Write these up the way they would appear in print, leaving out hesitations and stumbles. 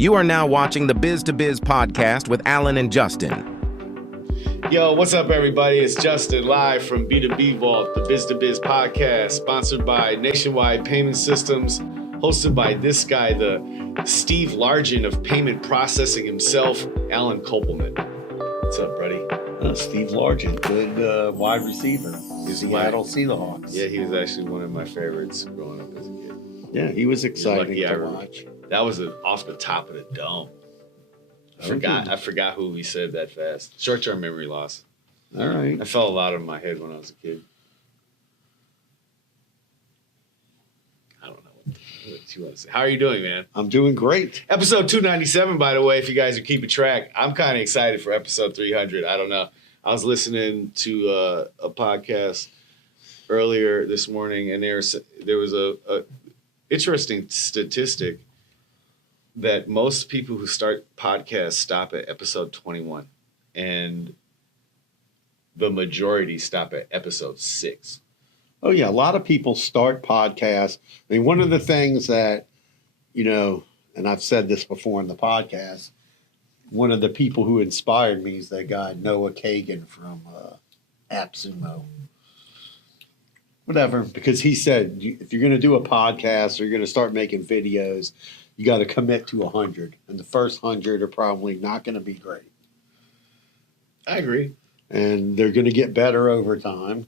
You are now watching the Biz to Biz podcast with Alan and Justin. Yo, what's up, everybody? It's Justin live from B2B Vault, the Biz to Biz podcast, sponsored by Nationwide Payment Systems, hosted by this guy, the Steve Largent of payment processing himself, Alan Kopelman. What's up, buddy? Steve Largent, good wide receiver. Seattle Seahawks. Yeah, he was actually one of my favorites growing up as a kid. Yeah, he was exciting You're lucky to I watch. That was off the top of the dome. I forgot who we said that fast. Short-term memory loss. All right. I felt a lot in my head when I was a kid. I don't know what you want to say. How are you doing, man? I'm doing great. Episode 297, by the way, if you guys are keeping track. I'm kind of excited for episode 300. I don't know. I was listening to a podcast earlier this morning, and there was a interesting statistic that most people who start podcasts stop at episode 21, and the majority stop at episode 6. Oh, yeah. A lot of people start podcasts. I mean, one of the things that, and I've said this before in the podcast, one of the people who inspired me is that guy, Noah Kagan from AppSumo. Whatever, because he said, if you're going to do a podcast or you're going to start making videos, you got to commit to 100. And the first 100 are probably not going to be great. I agree. And they're going to get better over time.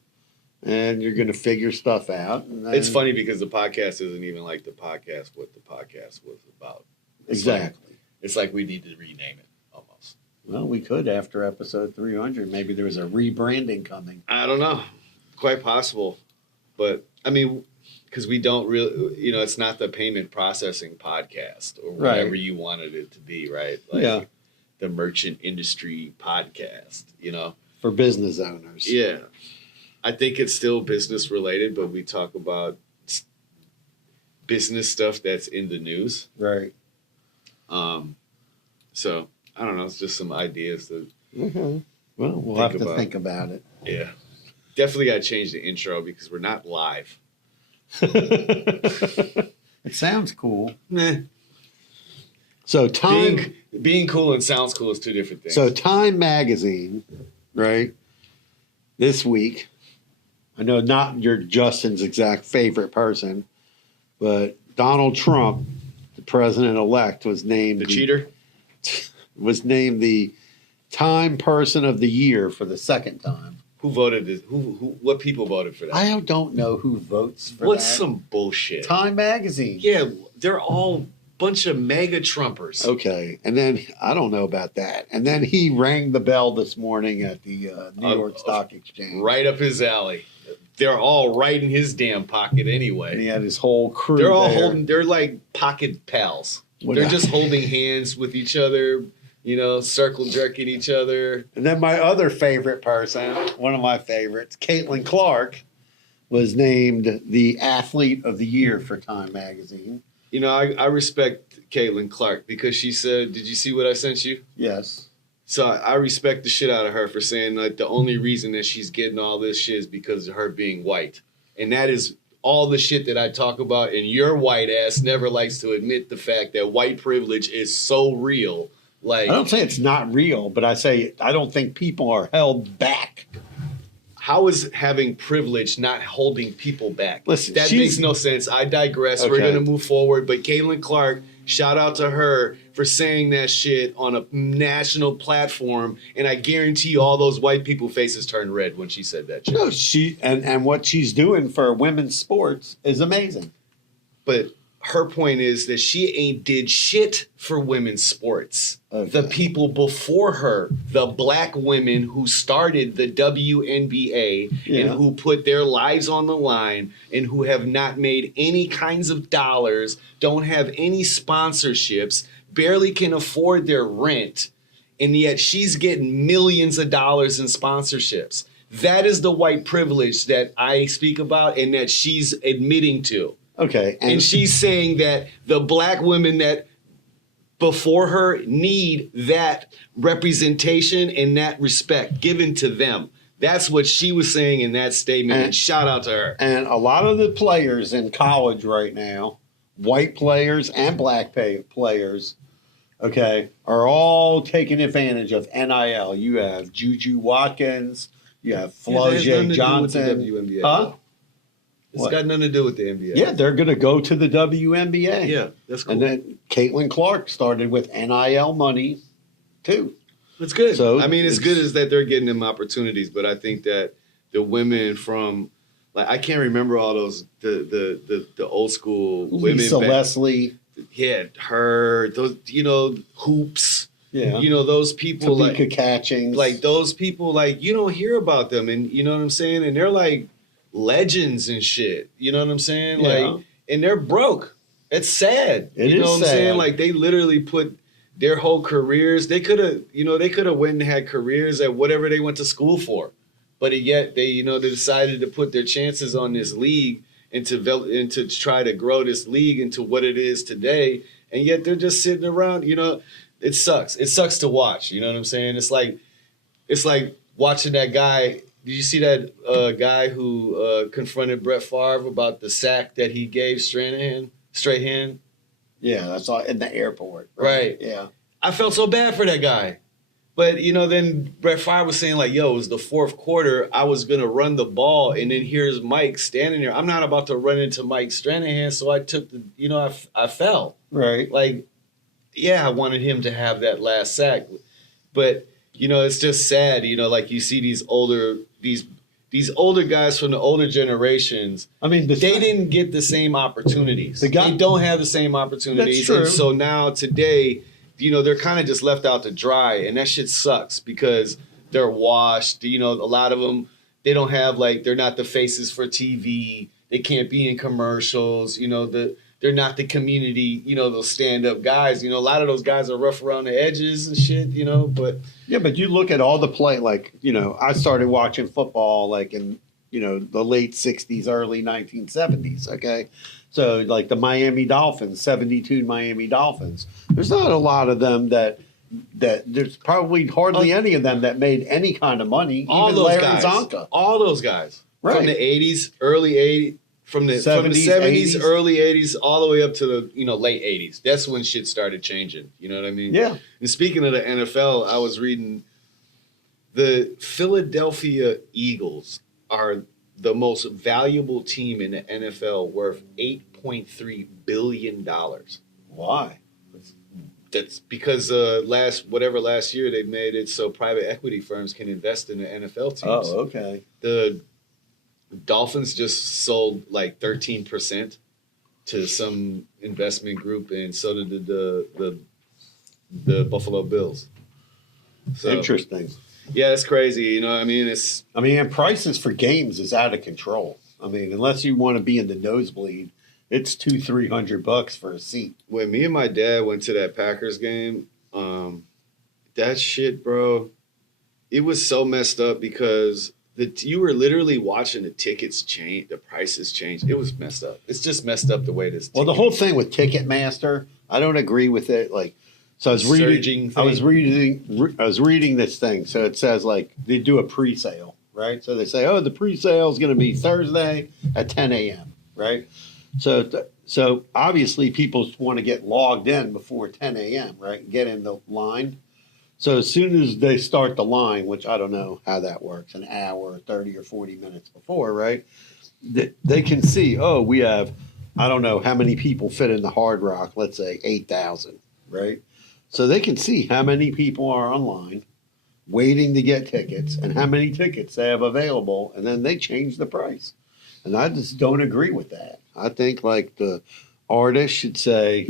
And you're going to figure stuff out. And then, It's funny because the podcast isn't even like the podcast, what the podcast was about. Exactly. It's like we need to rename it almost. Well, we could after episode 300. Maybe there was a rebranding coming. I don't know. Quite possible. But, I mean, because we don't really, it's not the payment processing podcast or whatever Right. you wanted it to be, right? Like Yeah. the merchant industry podcast, For business owners. Yeah. I think it's still business related, but we talk about business stuff that's in the news. Right. So, I don't know. It's just some ideas that, Mm-hmm. Well, we'll Think have to about think about it. yeah. Definitely got to change the intro because we're not live. It sounds cool. Meh. So Being cool and sounds cool is two different things. So Time Magazine, right? This week, I know not your Justin's exact favorite person, but Donald Trump, the president-elect, was named the cheater? Was named the Time Person of the Year for the second time. Who voted this? What people voted for that? I don't know who votes for What's that. some bullshit? Time Magazine. Yeah, they're all bunch of mega Trumpers. Okay, and then I don't know about that. And then he rang the bell this morning at the New York Stock Exchange. Right up his alley. They're all right in his damn pocket And he anyway. had his whole crew. They're all there. they're like pocket pals. What They're I- just holding hands with each other, circle jerking each other. And then my other favorite person, one of my favorites, Caitlin Clark, was named the Athlete of the Year for Time Magazine. I respect Caitlin Clark because she said, "Did you see what I sent you?" Yes. So I respect the shit out of her for saying like the only reason that she's getting all this shit is because of her being white. And that is all the shit that I talk about, and your white ass never likes to admit the fact that white privilege is so real. Like, I don't say it's not real, but I say I don't think people are held back. how is having privilege not holding people back? Listen, that makes no sense. I digress. We're Okay. going to move forward. But Caitlin Clark, shout out to her for saying that shit on a national platform. And I guarantee you all those white people faces turned red when she said that shit. No, she and what she's doing for women's sports is amazing. But her point is that she ain't did shit for women's sports. Okay. The people before her, the black women who started the WNBA and Yeah. who put their lives on the line and who have not made any kinds of dollars, don't have any sponsorships, barely can afford their rent, and yet she's getting millions of dollars in sponsorships. That is the white privilege that I speak about and that she's admitting to. Okay. And she's saying that the black women that before her need that representation and that respect given to them. That's what she was saying in that statement. And shout out to her. And a lot of the players in college right now, white players and black players, okay, are all taking advantage of NIL. You have Juju Watkins, you have Flau'jae Johnson. WNBA. Huh? It's What? got nothing to do with the NBA. Yeah, they're going to go to the WNBA. Yeah, that's cool. And then Caitlin Clark started with NIL money too. It's good. So I mean, it's good as that they're getting them opportunities, but I think that the women from, like, I can't remember all those the old school women. Lisa back- Leslie. Yeah, her, those, hoops. Yeah. Those people Tamika Catchings. like those people, like, you don't hear about them, and you know what I'm saying? And they're like legends and shit. You know what I'm saying? Yeah. Like, and they're broke. It's sad. It you know is what I'm sad. saying? Like, they literally put their whole careers, they could have went and had careers at whatever they went to school for. But yet they decided to put their chances on this league and to try to grow this league into what it is today. And yet they're just sitting around, it sucks. It sucks to watch. You know what I'm saying? It's like watching that guy. Did you see that guy who confronted Brett Favre about the sack that he gave Strahan? Yeah, that's all in the airport. Right. Yeah. I felt so bad for that guy. But, then Brett Favre was saying, like, yo, it was the fourth quarter. I was going to run the ball, and then here's Mike standing there. I'm not about to run into Mike Stranahan, so I took I fell. Right. Like, yeah, I wanted him to have that last sack. But, it's just sad, like you see these older guys from the older generations. I mean, They didn't get the same opportunities. The guy- They don't have the same opportunities. That's true. And so now today, they're kind of just left out to dry, and that shit sucks because they're washed. A lot of them, they don't have, like, they're not the faces for TV. They can't be in commercials. They're not the community, those stand-up guys. A lot of those guys are rough around the edges and shit, but Yeah, but you look at all the play, like, I started watching football like in, the late 60s, early 1970s, okay? So like the Miami Dolphins, 72 Miami Dolphins. There's not a lot of them that there's probably hardly any of them that made any kind of money. all even those Larry guys, Zonka. all those guys Right. from the 80s, early 80s, from the 70s, 70s, early 80s, all the way up to the late 80s. That's when shit started changing. You know what I mean? Yeah. And speaking of the NFL, I was reading the Philadelphia Eagles are the most valuable team in the NFL, worth $8.3 billion. Why? That's because last year they made it so private equity firms can invest in the NFL teams. Oh, okay. The Dolphins just sold like 13% to some investment group, and so did the Buffalo Bills. So, Interesting. yeah, that's crazy. And prices for games is out of control. I mean, unless you want to be in the nosebleed, it's $200-$300 for a seat. When me and my dad went to that Packers game, that shit, bro, it was so messed up because you were literally watching the tickets change, the prices change. It was messed up. It's just messed up the way this. Well, the whole thing with Ticketmaster, I don't agree with it. Like, so I was reading this thing. So it says like they do a pre-sale, right? So they say, oh, the pre-sale is going to be Thursday at 10 a.m., right? So obviously people want to get logged in before 10 a.m., right? Get in the line. So as soon as they start the line, which I don't know how that works, an hour, 30 or 40 minutes before, right? They can see, oh, we have, I don't know how many people fit in the Hard Rock, let's say 8,000, right? So they can see how many people are online waiting to get tickets and how many tickets they have available, and then they change the price. And I just don't agree with that. I think like the artist should say,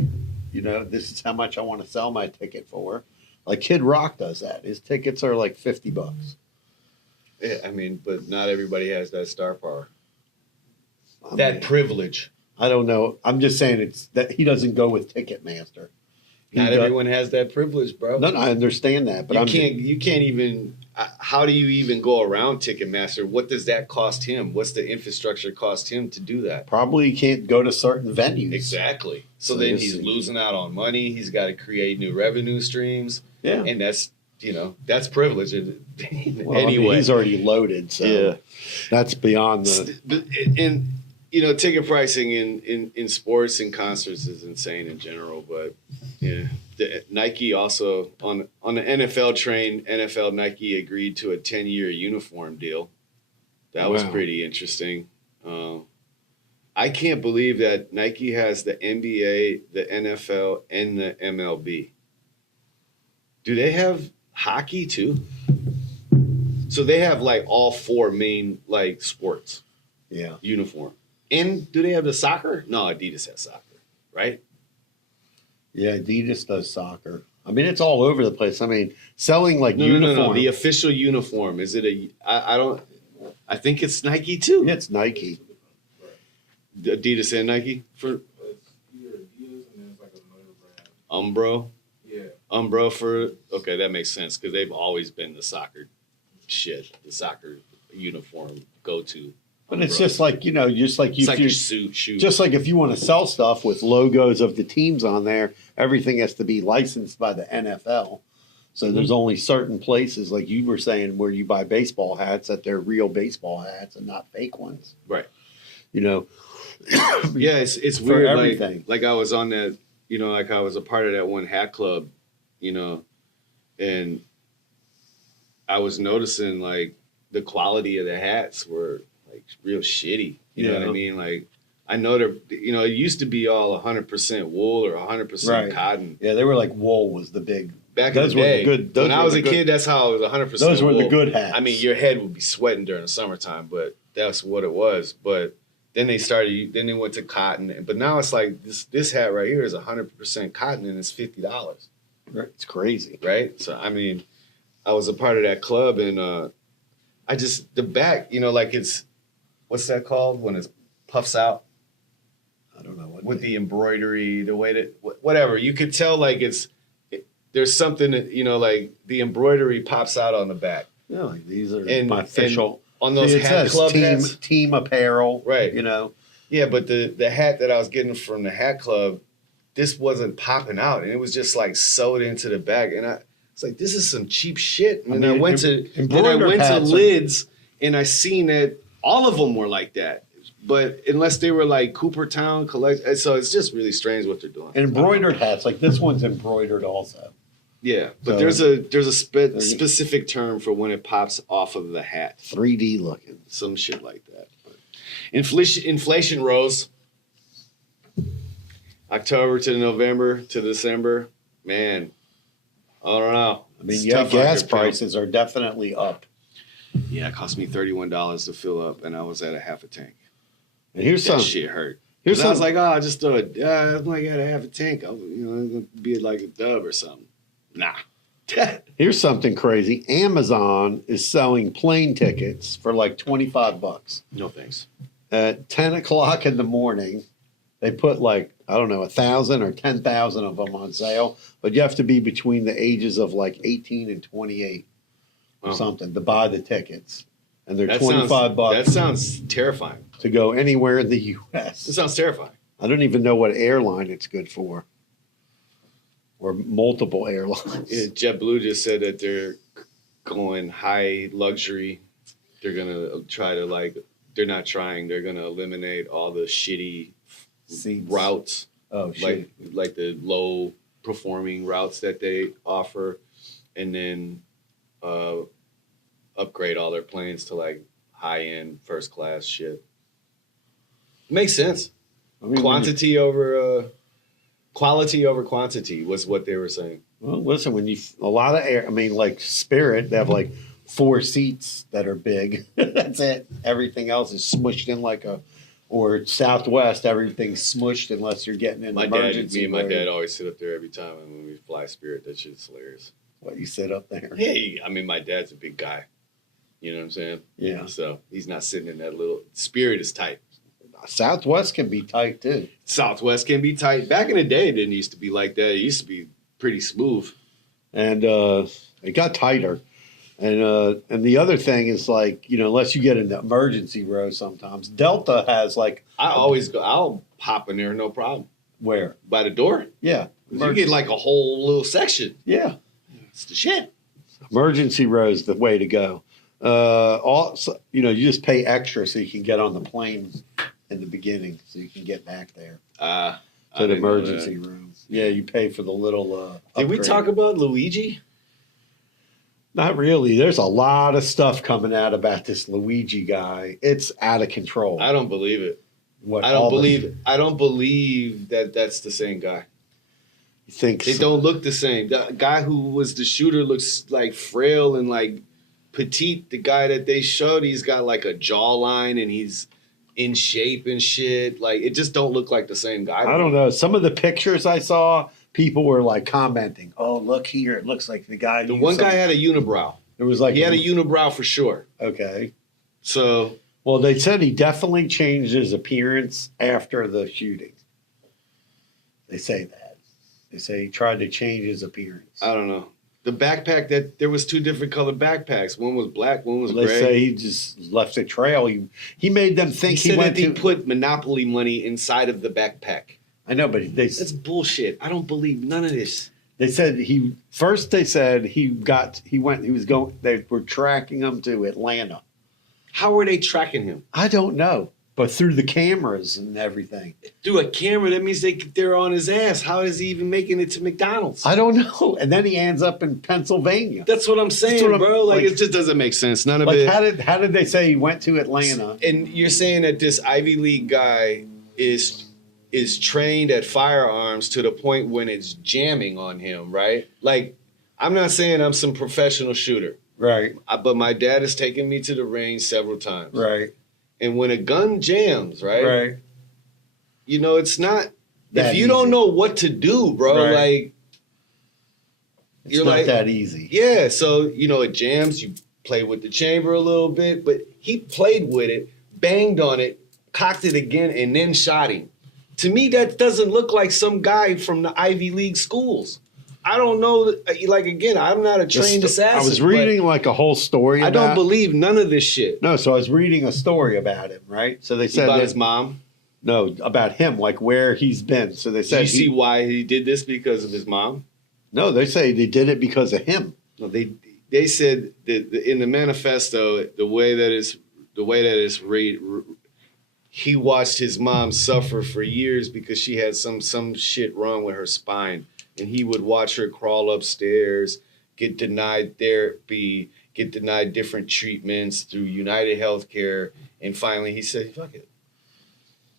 this is how much I want to sell my ticket for. Like Kid Rock does that. His tickets are like $50. Yeah, but not everybody has that star power, I that mean, privilege. I don't know. I'm just saying it's that he doesn't go with Ticketmaster. Not everyone has that privilege, bro. No, I understand that, but you can't even. How do you even go around Ticketmaster? What does that cost him? What's the infrastructure cost him to do that? probably can't go to certain venues. Exactly. So So then you'll he's see. losing out on money. He's got to create new revenue streams, Yeah. and that's privilege. Well, I mean, Anyway, he's already loaded, so Yeah. that's beyond the. and ticket pricing in sports and concerts is insane in general, but yeah, Nike also on the NFL train. NFL Nike agreed to a 10-year uniform deal. That was pretty interesting. I can't believe that Nike has the NBA, the NFL, and the MLB. Do they have hockey too? So they have like all four main like sports. Yeah. Uniform. And do they have the soccer? No, Adidas has soccer, right? Yeah, Adidas does soccer. I mean, it's all over the place. I mean, selling like No. uniform. The official uniform, is it I think it's Nike too. Yeah, it's Nike. Adidas and Nike for It's either Adidas and then it's like another brand. Umbro. Yeah. Umbro okay, that makes sense because they've always been the soccer shit, the soccer uniform go-to. But it's Umbro. just like, just like It's like you your suit, shoe. just like if you want to sell stuff with logos of the teams on there, everything has to be licensed by the NFL. So there's only certain places, like you were saying, where you buy baseball hats that they're real baseball hats and not fake ones. Right. Yeah, it's For weird. everything. Like I was on that, like I was a part of that one hat club, and I was noticing like the quality of the hats were like real shitty. You know what I mean? Like I know they're, it used to be all 100% wool or 100% Right. cotton. Yeah, they were like wool was the big. Back Those in the were the day, good- those when I were was the a good- kid, that's how it was 100%. Those were the wool. good hats. I mean, your head would be sweating during the summertime, but that's what it was. But then then they went to cotton. But now it's like this hat right here is 100% cotton and it's $50, It's crazy. right? So, I mean, I was a part of that club and the back, like it's, what's that called? When it puffs out I don't know what. with the embroidery, the way that, whatever. You could tell like there's something that, like the embroidery pops out on the back. Yeah, like these are And- my official. On those See, it hat says club team, hats. team apparel. Right. Yeah, but the hat that I was getting from the hat club, this wasn't popping out, and it was just like sewed into the back, and I was like, "This is some cheap shit." And then I mean, went to embroidered hats are- Lids, and I seen that all of them were like that, but unless they were like Coopertown collect, so it's just really strange what they're doing. Embroidered hats, like this one's embroidered also. Yeah, but So- there's a specific term for when it pops off of the hat, 3D looking. some shit like that. But inflation rose. October to November to December, man, I don't know. I mean, It's yeah, tough gas out here, prices are definitely up. Yeah, it cost me $31 to fill up, and I was at a half a tank. And here's That some. shit hurt. Here's I was some. like, oh, I just throw it. I'm like, at a half a tank. I'm gonna be like a dub or something. Nah. Here's something crazy. Amazon is selling plane tickets for like $25. No thanks. At 10 o'clock in the morning, they put like, I don't know, 1,000 or 10,000 of them on sale, but you have to be between the ages of like 18 and 28 or Wow. something to buy the tickets. And they're That $25 That sounds terrifying. to go anywhere in the That U.S. sounds terrifying. I don't even know what airline it's good for, or multiple airlines. Yeah, JetBlue just said that they're going high luxury. They're gonna try to they're not trying. They're gonna eliminate all the shitty Seats. routes, Oh, shit. like the low performing routes that they offer, and then upgrade all their planes to like high end first class shit. Makes sense. I mean, Quality over quantity was what they were saying. Well, listen, a lot of air, I mean, like Spirit, they have like 4 seats that are big. That's it. Everything else is smushed in or Southwest, everything's smushed unless you're getting in Me emergency. and my mode. dad always sit up there every time when we fly Spirit. That shit's hilarious. What, you sit up there? Hey, I mean, my dad's a big guy. You know what I'm saying? Yeah. So he's not sitting in that little. Spirit is tight. Southwest can be tight too. Southwest can be tight. Back in the day, it didn't used to be like that. It used to be pretty smooth. And it got tighter. And the other thing is unless you get in the emergency row sometimes, Delta has I always go. I'll hop in there, no problem. where? By the door, Yeah. you get like a whole little section. Yeah. It's the shit. Emergency row is the way to go. Also, you just pay extra so you can get on the plane in the beginning, so you can get back there I to the didn't know emergency room. Yeah, you pay for the little. Did we upgrade. talk about Luigi? Not really. There's a lot of stuff coming out about this Luigi guy. It's out of control. I don't believe it. What I all don't the- believe. I don't believe that that's the same guy. You think They so? don't look the same. The guy who was the shooter looks like frail and like petite. The guy that they showed, he's got like a jawline and he's in shape and shit. Like it just don't look like the same guy. I don't know. Some of the pictures I saw, people were like commenting, "Oh, look here! It looks like the guy." The used one guy some-" had a unibrow. It was like He had a unibrow for sure. Okay. So Well, they said he definitely changed his appearance after the shooting. They say that. They say he tried to change his appearance. I don't know. The backpack that there was two different colored backpacks. One was black, one was They gray. say he just left a trail. He made them he think he said went that he to. put Monopoly money inside of the backpack. I know, but That's bullshit. I don't believe none of this. they said he first. They said he was going. They were tracking him to Atlanta. How are they tracking him? I don't know, but through the cameras and everything. Through a camera, that means they're on his ass. How is he even making it to McDonald's? I don't know. And then he ends up in Pennsylvania. That's what I'm saying, what I'm- bro. Like, like- it just doesn't make sense. None of Like it. how did they say he went to Atlanta? And you're saying that this Ivy League guy is trained at firearms to the point when it's jamming on him, right? Like, I'm not saying I'm some professional shooter, Right, but my dad has taken me to the range several times. right, And when a gun jams, right? right. You know, it's not. That if you don't easy. know what to do, bro, Right. like, It's you're not like- that easy. yeah. So you know, it jams. You play with the chamber a little bit, but he played with it, banged on it, cocked it again, and then shot him. To me, that doesn't look like some guy from the Ivy League schools. I don't know. Like again, I'm not a trained Just- assassin. I was reading like a whole story. but I don't about- believe none of this shit. No, so I was reading a story about him, right? So they said About that- his mom. no about him, like where he's been. So they Did said you see why he did this because of his mom? no. They say they did it because of him. No, they said that in the manifesto, the way that it's read, he watched his mom suffer for years because she had some shit wrong with her spine, and he would watch her crawl upstairs, get denied therapy, get denied different treatments through United Healthcare, and finally he said, "Fuck it."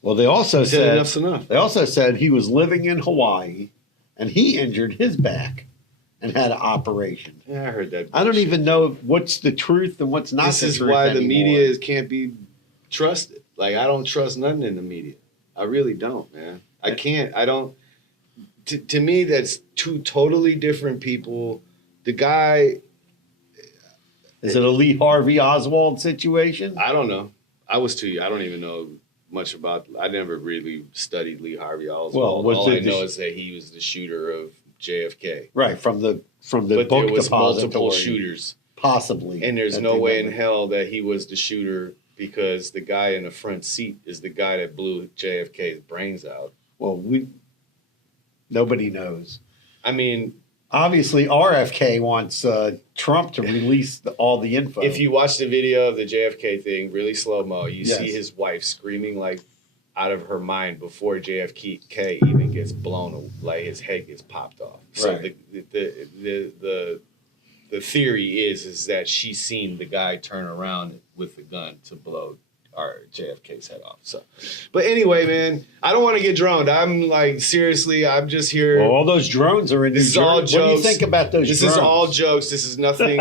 Well, they also He said said enough's enough. they also said he was living in Hawaii, and he injured his back and had an operation. Yeah, I heard that. I don't bullshit. even know what's the truth and what's not This the is truth why the anymore. media can't be trusted. Like, I don't trust nothing in the media. I really don't, man. I can't. I don't. To me, that's two totally different people. The guy, Is it a Lee Harvey Oswald situation? I don't know. I don't even know much about. I never really studied Lee Harvey Oswald. Well, was all I it know the- is that he was the shooter of JFK. Right, from the But book there was depository, multiple shooters, possibly. and there's that no they way went in hell that he was the shooter because the guy in the front seat is the guy that blew JFK's brains out. Well, nobody knows. I mean, Obviously, RFK wants Trump to release all the info. if you watch the video of the JFK thing, really slow mo, you Yes. see his wife screaming like out of her mind before JFK even gets blown, like his head gets popped off. So Right. the theory is that she's seen the guy turn around with the gun to blow our JFK's head off. So, but anyway, man, I don't want to get droned. I'm like seriously, I'm just here. well, all those drones are in New This is Jersey. all What do you jokes. think about those This drones? is all jokes. This is nothing.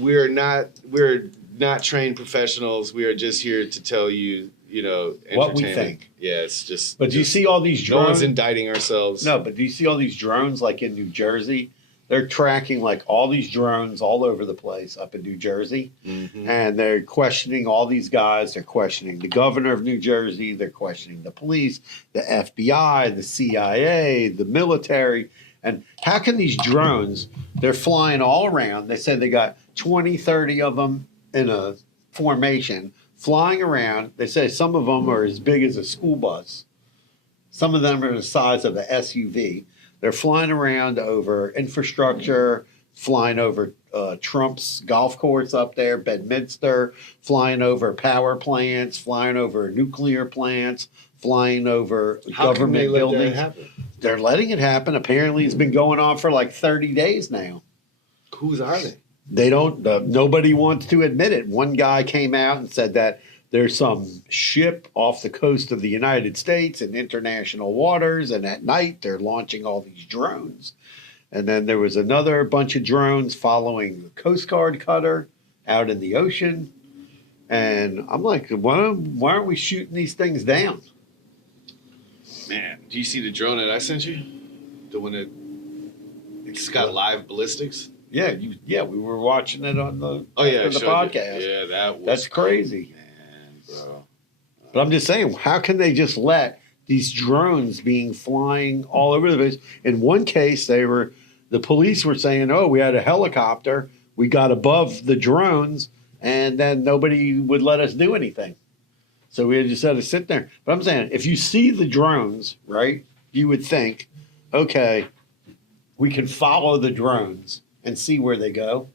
We're not trained professionals. We are just here to tell you, What we entertainment. think. Yeah, it's just. But do you see all these No one's drones? indicting ourselves. No, but do you see all these drones like in New Jersey? They're tracking like all these drones all over the place up in New Jersey. Mhm. And they're questioning all these guys. They're questioning the governor of New Jersey. They're questioning the police, the FBI, the CIA, the military. And how can these drones, they're flying all around. They said they got 20, 30 of them in a formation flying around. They say some of them are as big as a school bus. Some of them are the size of an SUV. They're flying around over infrastructure, flying over Trump's golf course up there, Bedminster, flying over power plants, flying over nuclear plants, flying over How can they government let buildings. that happen? They're letting it happen. Apparently, it's been going on for like 30 days now. Whose are they? They don't. Nobody wants to admit it. One guy came out and said that there's some ship off the coast of the United States in international waters, and at night they're launching all these drones. And then there was another bunch of drones following the Coast Guard cutter out in the ocean. And I'm like, why aren't we shooting these things down? Man, do you see the drone that I sent you? The one that it's got live ballistics? Yeah, we were watching it on the Oh yeah, I after the showed you. podcast. Yeah, that was That's crazy. Man, bro. But I'm just saying, how can they just let these drones being flying all over the place? In one case, the police were saying, "Oh, we had a helicopter. We got above the drones, and then nobody would let us do anything. So we just had to sit there." But I'm saying, if you see the drones, right, you would think, okay, we can follow the drones and see where they go.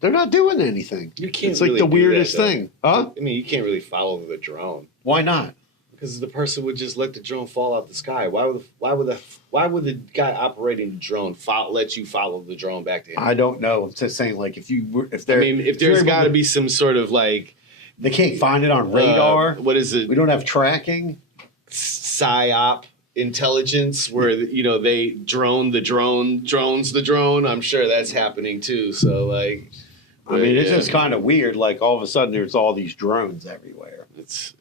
They're not doing anything. You can't It's like really the do weirdest that, though. thing. Huh? I mean, you can't really follow the drone Why not? because the person would just let the drone fall out the sky. Why would the guy operating the drone let you follow the drone back to him? I don't know. I'm just saying, like, if I they're, mean, if there's got to be some sort of like they can't find it on radar. what is it? We don't have tracking. PSYOP intelligence where they drones the drone. I'm sure that's happening too. So like, I mean, it's yeah, just kind of weird. Like all of a sudden, there's all these drones everywhere. it's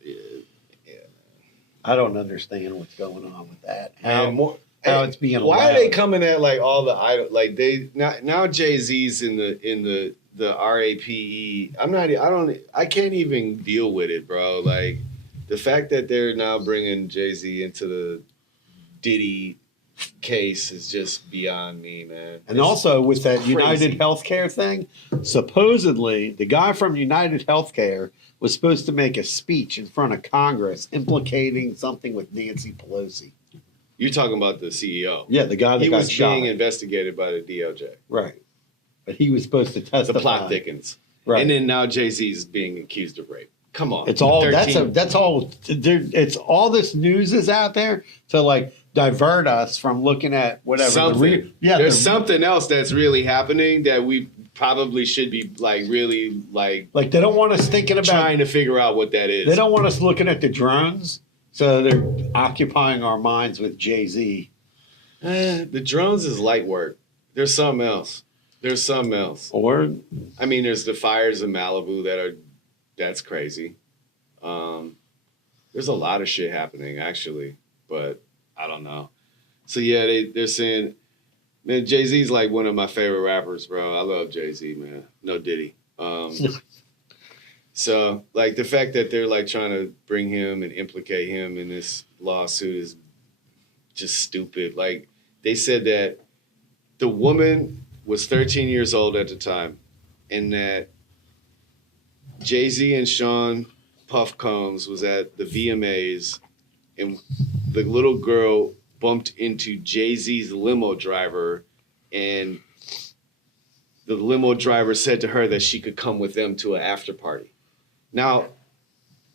I don't understand what's going on with that. and more. How it's being Why allowed. are they coming at like all the idol? Like they now Jay-Z's in the RAPE. I can't even deal with it, bro. Like the fact that they're now bringing Jay-Z into the Diddy case is just beyond me, man. And It's also with that crazy. United Healthcare thing, supposedly the guy from United Healthcare was supposed to make a speech in front of Congress implicating something with Nancy Pelosi. You're talking about the CEO. Yeah, the guy that He got was shot. being investigated by the DOJ. Right. But he was supposed to testify. The plot thickens. Right. And then now Jay-Z's being accused of rape. Come on. It's all 13. that's all. It's all this news is out there to like divert us from looking at whatever. Something. Yeah, There's something else that's really happening that we probably should be like really like like they don't want us thinking about. trying to figure out what that is. They don't want us looking at the drones, so they're occupying our minds with Jay-Z. The drones is light work. There's something else. Or I mean, there's the fires in Malibu that's crazy. There's a lot of shit happening actually, but I don't know. So yeah, they're saying, man, Jay-Z's like one of my favorite rappers, bro. I love Jay-Z, man. No Diddy. So like the fact that they're like trying to bring him and implicate him in this lawsuit is just stupid. Like they said that the woman was 13 years old at the time, and that Jay-Z and Sean Puff Combs was at the VMAs, and the little girl bumped into Jay-Z's limo driver, and the limo driver said to her that she could come with them to an after party. Now,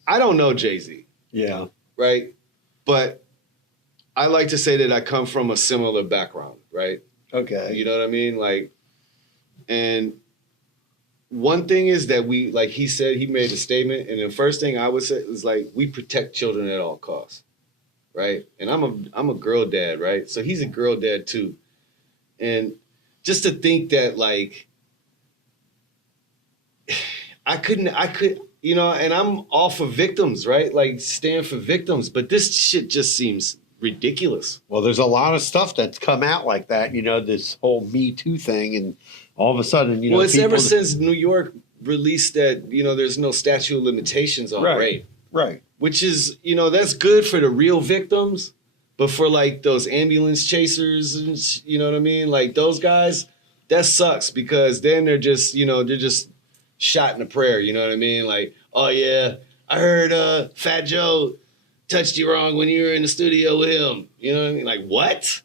I don't know Jay-Z, yeah, right? But I like to say that I come from a similar background, right? okay, You know what I mean? Like, and one thing is that we, like he said, he made a statement, and the first thing I would say is like, we protect children at all costs, right? And I'm a girl dad, right? So he's a girl dad too. And just to think that like, I could, and I'm all for victims, right? Like stand for victims, but this shit just seems ridiculous. Well, there's a lot of stuff that's come out like that. This whole Me Too thing, and all of a sudden, Well, it's people, ever since New York released that, there's no statute of limitations on rape, right? which is, that's good for the real victims, but for like those ambulance chasers and you know what I mean? Like those guys, that sucks because then they're just shot in a prayer, you know what I mean? Like, oh yeah, I heard Fat Joe touched you wrong when you were in the studio with him. You know what I mean? Like, what?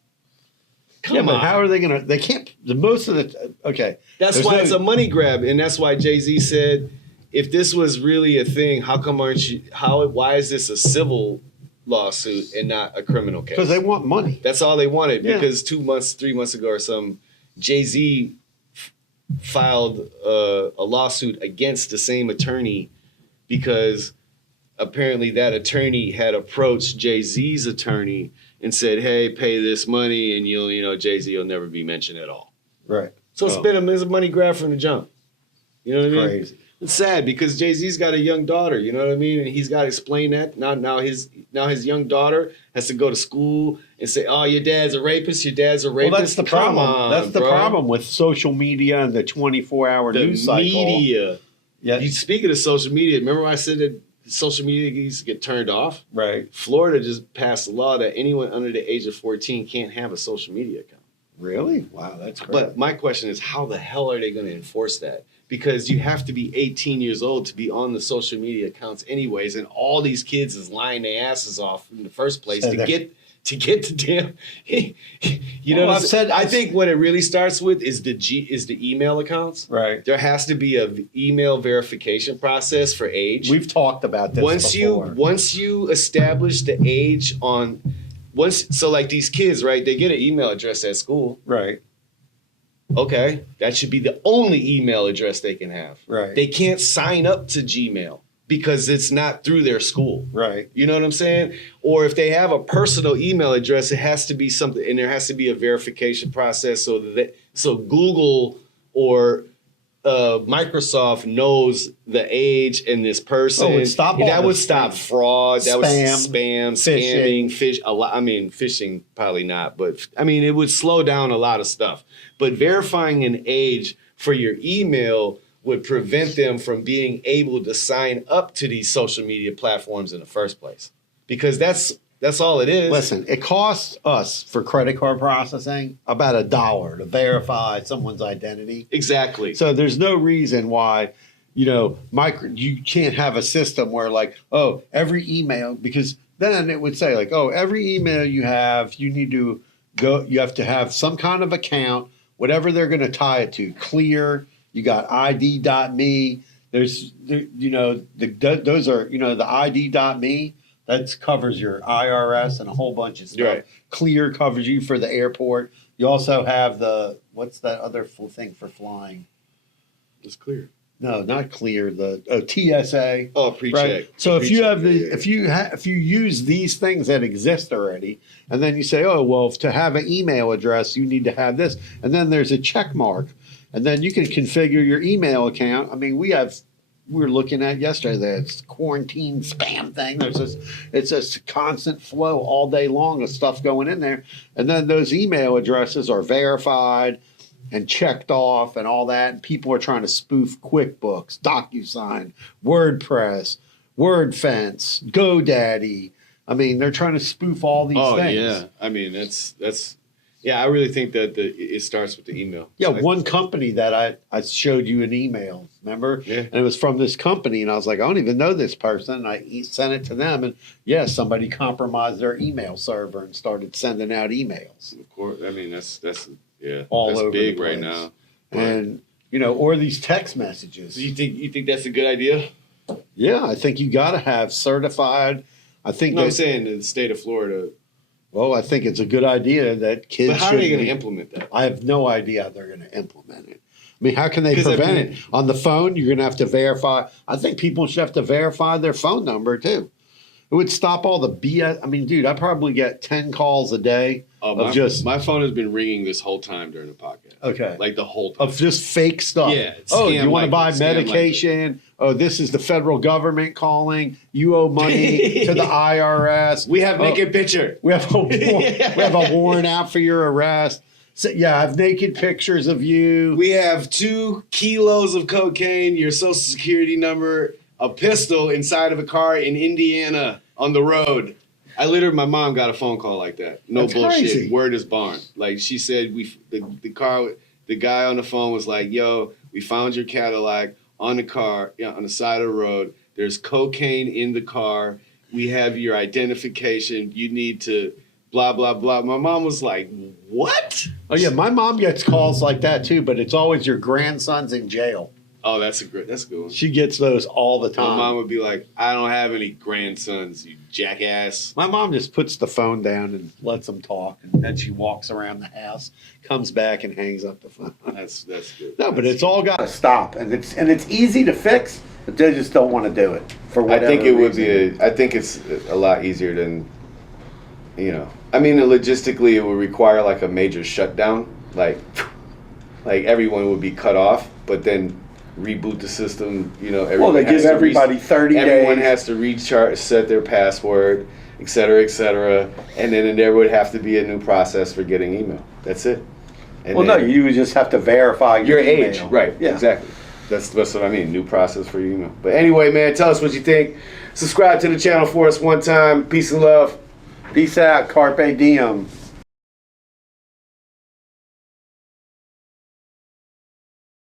Come but on. how are they gonna? They can't. Most of the okay. That's There's why no- it's a money grab, and that's why Jay-Z said, if this was really a thing, how come aren't you? Why is this a civil lawsuit and not a criminal case? Because they want money. That's all they wanted. Yeah. Because 3 months ago or something, Jay-Z filed a lawsuit against the same attorney because apparently that attorney had approached Jay-Z's attorney and said, "Hey, pay this money, and Jay-Z will never be mentioned at all." Right. So it's been a money grab from the jump. You know what I mean? Crazy. It's sad because Jay-Z's got a young daughter, you know what I mean? And he's got to explain that. Now his young daughter has to go to school and say, "Oh, your dad's a rapist, your dad's a rapist." Well, that's the Come problem. on, That's the bro. problem with social media and the 24-hour The news cycle. media. Yeah. Speaking of social media, remember when I said that social media needs to get turned off? Right. Florida just passed a law that anyone under the age of 14 can't have a social media account. Really? Wow, that's great. But my question is, how the hell are they going to enforce that? Because you have to be 18 years old to be on the social media accounts anyways, and all these kids is lying their asses off in the first place So to they're- get the damn. You know, Well, what I'm I've saying? said- I think what it really starts with is the email accounts. right. There has to be a email verification process for age. We've talked about this before. Once you establish the age on so like these kids, right? They get an email address at school. Right. Okay, that should be the only email address they can have. Right. They can't sign up to Gmail because it's not through their school. Right. You know what I'm saying? Or if they have a personal email address, it has to be something, and there has to be a verification process so Google or Microsoft knows the age and this person. Oh, it would stop all that the would stop fraud. That would spam, spam, phishing. scamming, fish. A lot. I mean, phishing probably not, but I mean, it would slow down a lot of stuff. But verifying an age for your email would prevent them from being able to sign up to these social media platforms in the first place, because that's all it is. Listen, it costs us for credit card processing about $1 to verify someone's identity. Exactly. So there's no reason why, you can't have a system where every email, because then it would say every email you have, you need to go, you have to have some kind of account, whatever they're going to tie it to. Clear, you got ID.me. Those are, the ID.me. That covers your IRS and a whole bunch of stuff. Right. Clear covers you for the airport. You also have what's that other thing for flying? It's clear. No, not Clear. TSA. Oh, pre-check. Right. So if you have yeah. if you use these things that exist already, and then you say, oh well, to have an email address, you need to have this, and then there's a check mark, and then you can configure your email account. I mean, we were looking at yesterday this quarantine spam thing. It's a constant flow all day long of stuff going in there, and then those email addresses are verified and checked off and all that. And people are trying to spoof QuickBooks, DocuSign, WordPress, WordFence, GoDaddy. I mean, they're trying to spoof all these things. Yeah. I mean, that's. Yeah, I really think that it starts with the email. Yeah, one company that I showed you an email, remember? Yeah. And it was from this company, and I was like, I don't even know this person. I sent it to them, and somebody compromised their email server and started sending out emails. Of course. I mean, that's All that's over big the right place. now. And or these text messages. So you think that's a good idea? Yeah, I think you got to have certified. I think No, I'm saying in the state of Florida. Well, I think it's a good idea that kids. But how are they should going to be- implement that? I have no idea how they're going to implement it. I mean, how can they 'Cause I prevent mean- it? On the phone, you're going to have to verify. I think people should have to verify their phone number too. It would stop all the BS. I mean, dude, I probably get 10 calls a day My phone has been ringing this whole time during the podcast. Okay. Like the whole time. of just fake stuff. Yeah, Oh, scam you want to like buy it, scam like medication? Oh, this is the federal government calling. You owe money to the IRS. We have Oh, naked picture. We have a warrant out for your arrest. So, yeah, I have naked pictures of you. We have 2 kilos of cocaine, your social security number, a pistol inside of a car in Indiana on the road. My mom got a phone call like that. No That's bullshit. crazy. Word is bond. Like she said, the guy on the phone was like, "Yo, we found your Cadillac on the car, on the side of the road. There's cocaine in the car. We have your identification. You need to blah, blah, blah. My mom was like, what? Oh yeah, my mom gets calls like that too, but it's always your grandson's in jail. Oh, that's a good one. She gets those all the My time. mom would be like, I don't have any grandsons, you jackass. My mom just puts the phone down and lets them talk, and then she walks around the house, comes back and hangs up the phone. That's good. No, but it's all got to stop, and it's easy to fix, but they just don't want to do it for I whatever think it would reason. be. I think it's a lot easier than, I mean, logistically, it would require like a major shutdown, like everyone would be cut off, but then reboot the system. Well, they give everybody 30 Everyone days. has to recharge, set their password, et cetera, and then there would have to be a new process for getting email. That's it. And Well, no, then you just have to verify your email. age, right? Yeah. Exactly. That's what I mean. New process for your email. But anyway, man, tell us what you think. Subscribe to the channel for us one time. Peace and love. Peace out, carpe diem.